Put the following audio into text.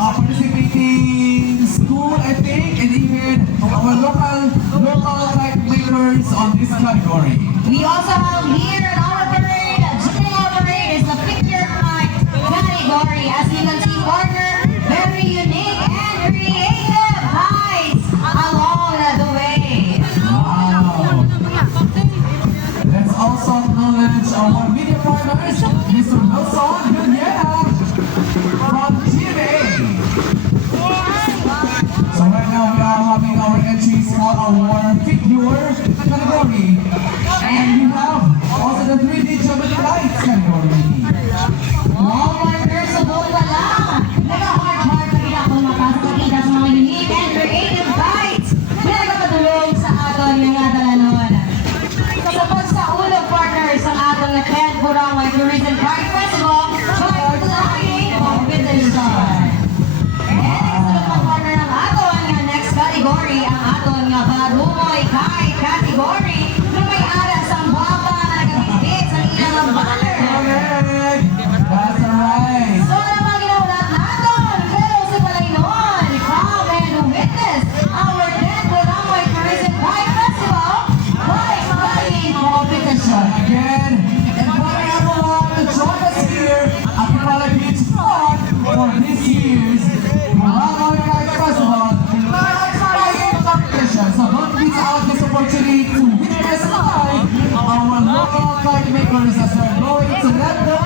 Participating school, I think, and even our local type makers on this category. We also have here in our parade, joining our parade is the picture art category. As you can see, partner, very unique and creative heights along the way. Wow! Let's also acknowledge our media partners, Mr. Nelson Juliana from GMA. So right now we are having our entries for our figure category. And we have also the 3D geometry lights category. All partners sa buong wala. Nag-hard-hard na kung makasakita sa mga unique and creative heights. Pinagpapadulong sa aton yung atalanon. Sa pagsaulog partners ang atong Ken Buraway Tourism Park Festival by Flying Competition. Category ang aton nga Badumoy Kai category na may aras ang baba na nagkabigit sa ilang banner. Correct! That's right! So ano mga ginaulat natin? Pero si Palaynon, come and witness our 10th Badumoy Tourism Kai Festival by Flying Competition. Again, inviting everyone to join us here at the Pala Beach Park for this year's Badumoy Kai Festival. So don't miss out this opportunity to witness live our local kite makers as they're going to let the